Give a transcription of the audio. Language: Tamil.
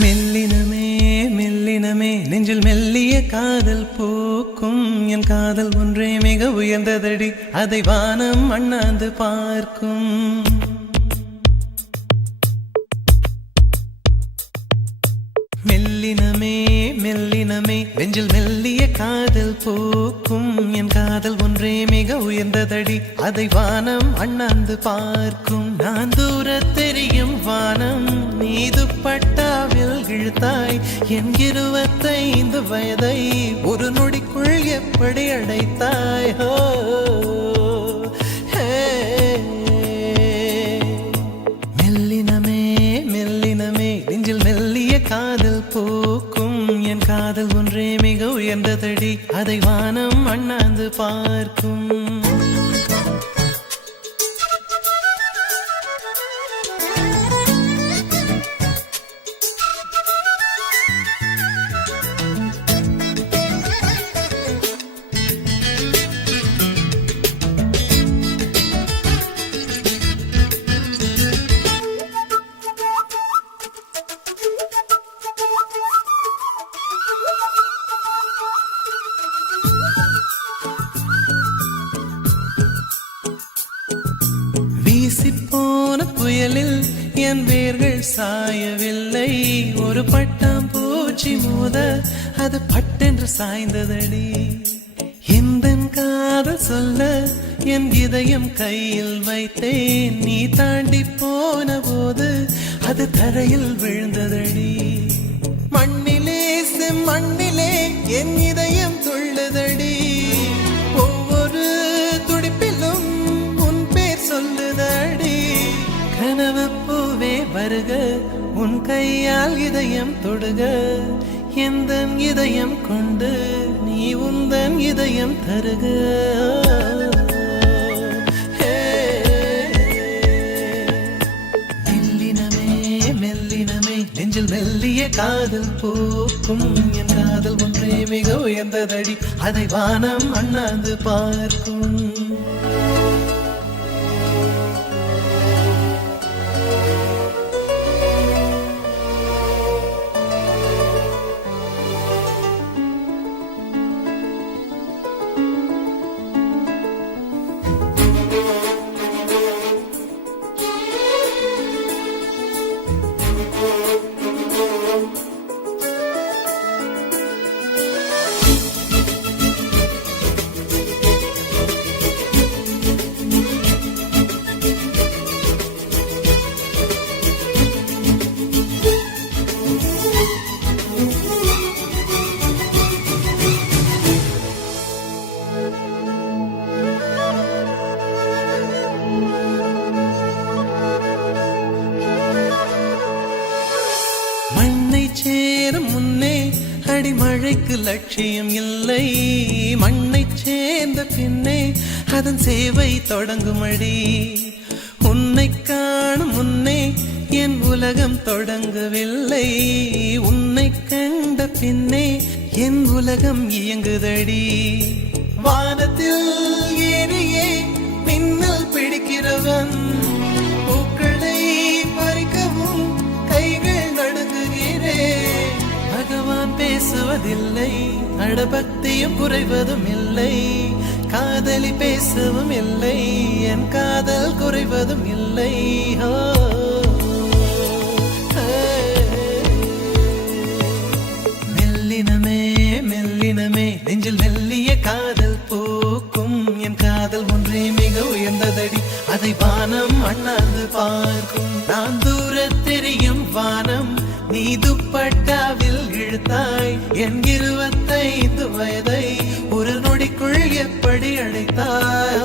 மெல்லினமே மெல்லினமே நெஞ்சில் மெல்லிய காதல் பூக்கும் என் காதல் ஒன்றே மிக உயர்ந்ததடி அதை வானம் அண்ணாந்து பார்க்கும் மெல்லினமே மெல்லினமே நெஞ்சில் மெல்லிய காதல் பூக்கும் என் காதல் ஒன்றே மிக உயர்ந்ததடி அதை வானம் அண்ணாந்து பார்க்கும் நான் தூர தெரியும் வானம் நீது பட்டாவில் இழுத்தாய் என் 25 வயதை ஒரு நொடிக்குள் எப்படி அடைத்தாய் ஹோ மெல்லினமே மெல்லினமே நெஞ்சில் மெல்லிய காதல் பூக்கும் என் காதல் ஒன்றே மிக உயர்ந்ததடி அதை வானம் அண்ணாந்து பார்க்கும் வீசிப்போன புயலில் என் வேர்கள் சாயவில்லை ஒரு பட்டாம் பூச்சி மோத அது பட்டென்று சாய்ந்ததடி எந்த காதல் சொல்ல என் இதயம் கையில் வைத்தேன் நீ தாண்டி போன போது அது தரையில் விழுந்ததடி மண்ணிலே மண்ணிலே என் இதயம் துள்ளுதடி ஒவ்வொரு துடிப்பிலும் உன் பேர் சொல்லுதடி கனவு பூவே வருக உன் கையால் இதயம் தொடுக எந்தன் இதயம் கொண்டு நீ உந்தன் இதயம் தருக மெல்லினமே மெல்லினமே நெஞ்சில் மெல்லிய காதல் பூக்கும் என் காதல் ஒன்றே மிக உயர்ந்ததடி அதை வானம் அண்ணாந்து பார்க்கும் சேரும் முன்னே அடிமழைக்கு லட்சியம் இல்லை மண்ணை சேர்ந்த பின்னே அதன் சேவை தொடங்குமடி உன்னை காணும் முன்னே என் உலகம் தொடங்கவில்லை உன்னை கண்ட பின்னே என் உலகம் இயங்குதடி வானத்தில் ஏறியே மின்னல் பிடிக்கிறவன் பூக்களை பறிக்கவும் கைகள் நடுங்குகிறே பகவான் பேசுவதில்லை அடபக்தியும் குறைவதும் இல்லை காதலி பேசவும் இல்லை என் காதல் குறைவதும் இல்லை மெல்லினமே மெல்லினமே நெஞ்சில் மெல்லிய காதல் பூக்கும் என் காதல் ஒன்றே மிக உயர்ந்ததடி அதை வானம் அண்ணாந்து பார்க்கும் நான் தூர தெரியும் வானம் நீ துப்பட்டாவில் இழுத்தாய் என் 25 வயதை ஒரு நொடிக்குள் எப்படி அழைத்தாய்